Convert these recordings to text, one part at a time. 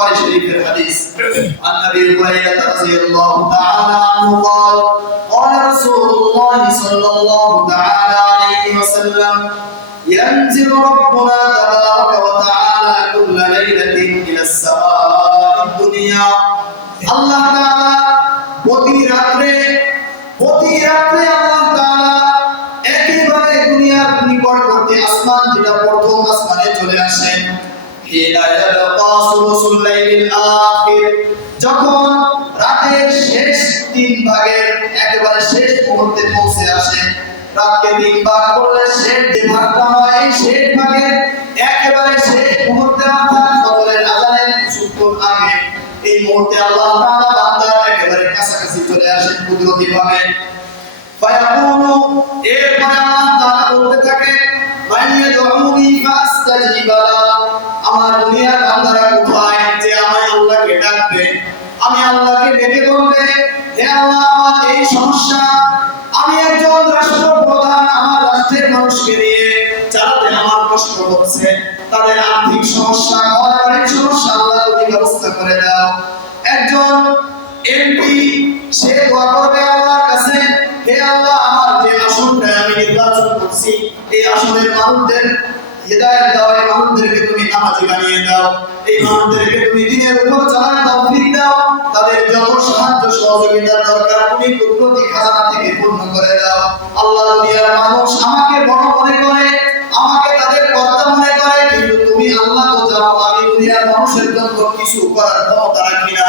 বুখারী শরীফের হাদিস আন নবী হুরায়রা রাদিয়াল্লাহু তাআলা আনহু قال قال رسول الله صلى الله تعالى عليه وسلم ينزل ربنا تبارك وتعالى كل ليلة إلى السماء الدنيا الله تعالى প্রতি রাতে আল্লাহ তাআলা একেবারে দুনিয়ার নিকটবর্তী আসমান যেটা প্রথম আসমানে চলে আসেন হিনা ইয়ালকা সুলুসুল লাইলিল আখির যখন রাতের শেষ তিন ভাগের একেবারে শেষ মুহূর্তে পৌঁছে আসে রাতকে তিন ভাগ করলে শেষ যে ভাগটা হয় এই শেষ ভাগের একেবারে শেষ মুহূর্তে অর্থাৎ ফজরের আযানের কিছুক্ষণ আগে এই মুহূর্তে আল্লাহ তাআলা বান্দার একেবারে কাছাকাছি চলে আসেন কুদরতিভাবে ফায়াকুলু এরপরে আল্লাহ তাআলা বলতে থাকে মাইয়াদউনি ফাস্তাজিবা আমার দুনিয়ার বান্দারা কোথায় যে আমায় আল্লাহকে ডাকবে আমি আল্লাহকে ডেকে বলবে হে আল্লাহ আমার এই সমস্যা আমি একজন রাষ্ট্রপ্রধান আমার রাষ্ট্রের মানুষকে নিয়ে চালাতে আমার কষ্ট হচ্ছে তাদের আর্থিক সমস্যা ঘরবাড়ির সমস্যা আল্লাহ তুমি ব্যবস্থা করে দাও একজন এমপি সে দোয়া করবে আল্লাহর কাছে হে আল্লাহ আমার যে আসনটা আমি নির্বাচন করছি এই আসনের মানুষদের হিদায়াত দাও এই মানুষদেরকে তুমি নামাজি বানিয়ে দাও এই মানুষদেরকে তুমি দ্বীনের উপর চলার তৌফিক দাও তাদের যত সাহায্য সহযোগিতার দরকার তুমি কুদরতি খাজানা থেকে পূর্ণ করে দাও আল্লাহ দুনিয়ার মানুষ আমাকে বড় মনে করে আমাকে তাদের কর্তা মনে করে কিন্তু তুমি আল্লাহ তো জানো আমি দুনিয়ার মানুষের জন্য কিছু করার ক্ষমতা রাখি না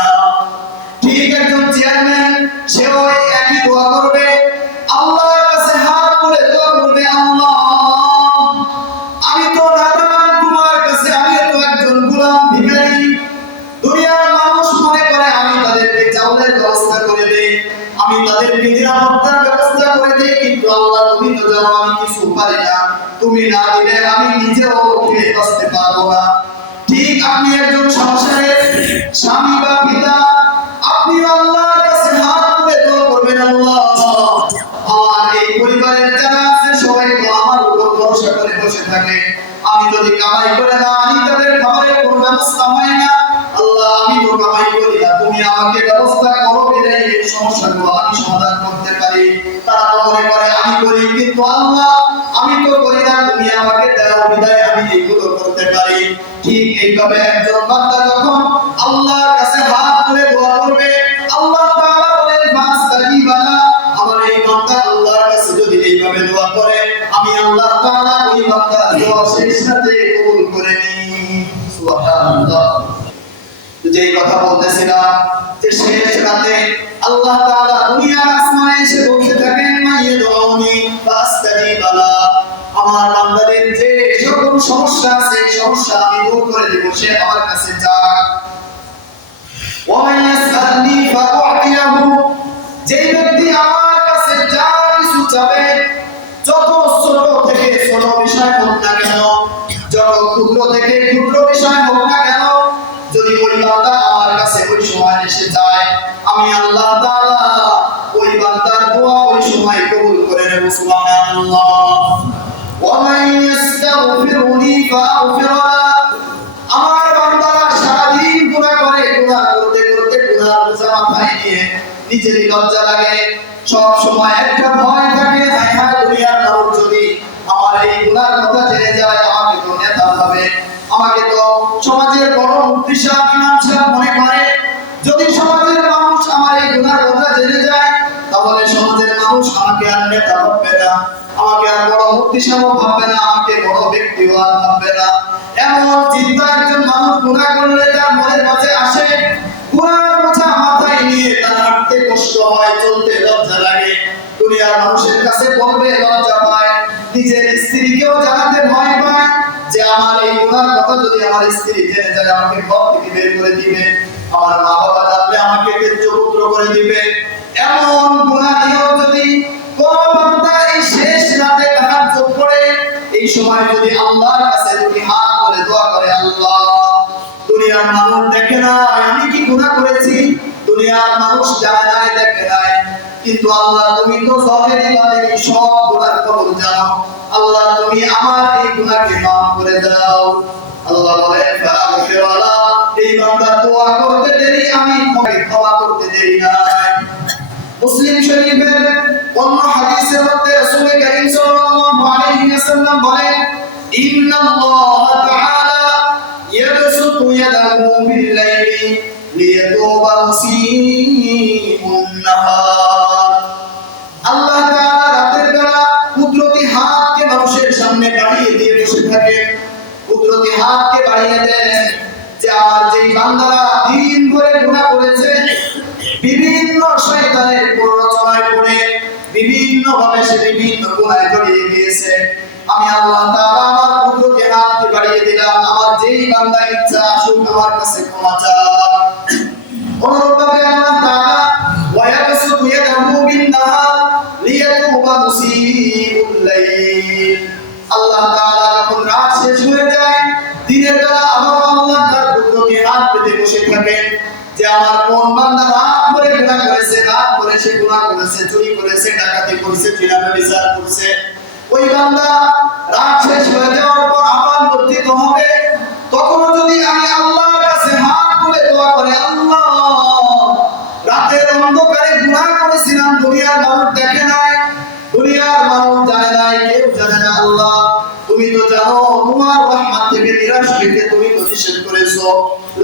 ঠিক একজন চেয়ারম্যান সেও একই দোয়া করবে আল্লাহর কাছে হাত তুলে দোয়া করবে আল্লাহ আমি তো নাদান তোমার কাছে আমি তো একজন গোলাম ভিখারি দুনিয়ার মানুষ মনে করে আমি তাদেরকে চাউলের ব্যবস্থা করে দেই আমি তাদেরকে নিরাপত্তার ব্যবস্থা করে দেই কিন্তু আল্লাহ তুমি তো জানো আমি কিছু পারি না তুমি না দিলে আমি নিজেও খেয়ে বাঁচতে পারবো না ঠিক আপনি একজন সংসারের স্বামী বা পিতা আপনি আল্লাহর কাছে হাত তুলে দোয়া করবেন আল্লাহ আমার এই পরিবারের যারা আছে সবাই তো আমার উপর ভরসা করে বসে থাকে আমি যদি কামাই করে না আনি তাদের খাবারের কোনো ব্যবস্থা হয় না আল্লাহ আমি তো কামাই করি না তুমি আমাকে ব্যবস্থা করো বিধায় এই সমস্যাগুলো আমি সমাধান করতে পারি তারা তো মনে করে আমি করি কিন্তু আল্লাহ আমি তো করি না তুমি আমাকে দাও বিধায় আমি এইগুলো করতে পারি ঠিক এইভাবে একজন বান্দা যখন আল্লাহর কাছে হাত তুলে দোয়া করবে আল্লাহ তাআলা বলেন ফাস্তাজিবা আমার এই বান্দা আল্লাহর কাছে যদি এইভাবে দোয়া করে আমি আল্লাহ তাআলা ওই বান্দার দোয়া শেষ রাতে কবুল করে নিই সুবহানাল্লাহ যে কথা বলতেছিলাম যে শেষ রাতে আল্লাহ তাআলা দুনিয়ার আসমানে এসে বলতে থাকেন মাইয়াদউনি ফাস্তাজিবা আমার বান্দাদের যে সকল সমস্যা আছে সমস্যা আমি দূর করে দেব সে আমার কাছে যাক ওয়া মাইয়াসআলনি ফাউতিয়াহু যে ব্যক্তি আমার কাছে যা কিছু চাবে যত ছোট থেকে ছোট বিষয় হোক না কেন যত ক্ষুদ্র থেকে ক্ষুদ্র বিষয় হোক না কেন যদি ওই বান্দা আমার কাছে ওই সময় এসে যায় আমি আল্লাহ তাআলা ওই বান্দার দোয়া ওই সময় কবুল করে নেব সুবহানাল্লাহ ওয়া মান ইস্তাগফিরুনি ফাগফির আমার বান্দারা সারাদিন গুনাহ করে গুনাহ করতে করতে গুনাহর বোঝা মাথায় নিয়ে নিজেরই লজ্জা লাগে সব সময় একটা ভয় থাকে হায় হায় দুনিয়ার মানুষ যদি আমার এই গুনাহর কথা জেনে যায় আমাকে তো নেতা হবে আমাকে তো সমাজের বড় মুফতি সাহেব ইমাম সাহেব মনে করে যদি সমাজের মানুষ আমার এই গুনাহর কথা জেনে যায় তাহলে সমাজের মানুষ আমাকে আর নেতা ভাববে না আমাকে আর বড় মুফতি সাহেব ভাববে না আমাকে বড় ব্যক্তিও আর ভাববে না এমন চিন্তা একজন মানুষ গুনাহ করলে তার মনের মাঝে আসে গুনাহর বোঝা মাথায় নিয়ে তার হাঁটতে কষ্ট হয় চলতে লজ্জা লাগে দুনিয়ার মানুষের কাছে বলবে লজ্জা পায় নিজের স্ত্রীকেও জানাতে ভয় পায় যে আমার এই গুনাহর কথা যদি আমার স্ত্রী জেনে যায় আমাকে ঘর থেকে বের করে দিবে আমার মা বাবা জানলে আমাকে তেজপুত্র করে দিবে এমন গুনাহ নিয়েও যদি কোন বান্দা এই শেষ রাতে তাহাজ্জুদ পড়ে এই সময় যদি আল্লাহর কাছে দুটি হাত তুলে দোয়া করে আল্লাহ দুনিয়ার মানুষ দেখে না আমি কি গুনাহ করেছি দুনিয়ার মানুষ জানে না দেখে না কিন্তু আল্লাহ তুমি তো জাহেরি বাতিনি সব গুনাহ খবর জানো আল্লাহ তুমি আমার এই গুনাহকে maaf করে দাও আল্লাহ বলেন ফাগফির এই বান্দা দোয়া করতে দেরি, আমি ক্ষমা করতে দেরি নাই। মুসলিম শরীফের অন্য হাদিসের মধ্যে রাসূল কারীম সাল্লাল্লাহু আলাইহি ওয়াসাল্লাম বলেন, ইন্নাল্লাহ তাআলা ইয়াবসুতু ইয়াদাহু বিল-লাইলি লিয়াতুবা মুসিউন নাহার। আল্লাহ তাআলা রাতের বেলা কুদরতি হাতকে মানুষের সামনে বাড়িয়ে দিয়ে বসে থাকেন, কুদরতি হাতকে বাড়িয়ে দেন যে আমার যেই বান্দারা দিন ভরে গুনাহ করেছে, বিভিন্ন শয়তানের প্ররোচনায় পড়ে বিভিন্ন ভাবে সে বিভিন্ন গুনাহে জড়িয়ে গিয়েছে, আমি আল্লাহ তাআলা আমার কুদরতি হাতকে বাড়িয়ে দিলাম, আমার যেই বান্দা ইচ্ছা আসুক আমার কাছে ক্ষমা চাক। অনুরূপভাবে আল্লাহ তাআলা ওয়ায়াবসুতু ইয়াদাহু বিন-নাহার লিয়াতুবা মুসিউল লাইল। আল্লাহ তাআলা যখন রাত শেষ হয়ে যায়, দিনের বেলা আবার আল্লাহ তার কুদরতি হাত পেতে বসে থাকেন যে আমার কোন বান্দা রাত ভরে গুনাহ করেছে, রাত ভরে সে গুনাহ করেছে, চুরি করেছে, ডাকাতি করেছে, জিনা ব্যভিচার করেছে, ওই বান্দা রাত শেষ হয়ে যাওয়ার পর আবার বর্ধিত হবে। তখন যদি আমি আল্লাহর কাছে হাত তুলে দোয়া করে, আল্লাহ রাতের অন্ধকারে গুনাহ করেছিলাম, দুনিয়ার মানুষ দেখে নাই, দুনিয়ার মানুষ জানে নাই, কেউ জানে না, আল্লাহ তুমি তো জানো, তোমার রহমত থেকে নিরাশ হইতে তুমি তো নিষেধ করেছো,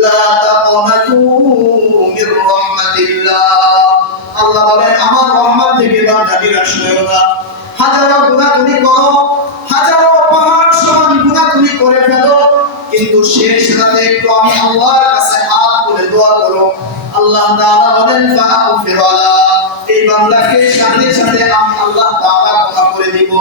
লা তাকনাতু মির রাহমাতিল্লাহ। আল্লাহ বলেন আমার রহমত থেকে বান্দা নিরাশ হয়ো না। হাজারো গুনাহ তুমি করো, হাজারো পাহাড় সমান গুনাহ তুমি করে ফেলো, কিন্তু শেষ রাতে একটু আমি আল্লাহর কাছে হাত তুলে দোয়া করো, আল্লাহ তাআলা বলেন ফাআগফির লা, এই বান্দাকে সাথে সাথে আমি আল্লাহ তাআলা ক্ষমা করে দিব।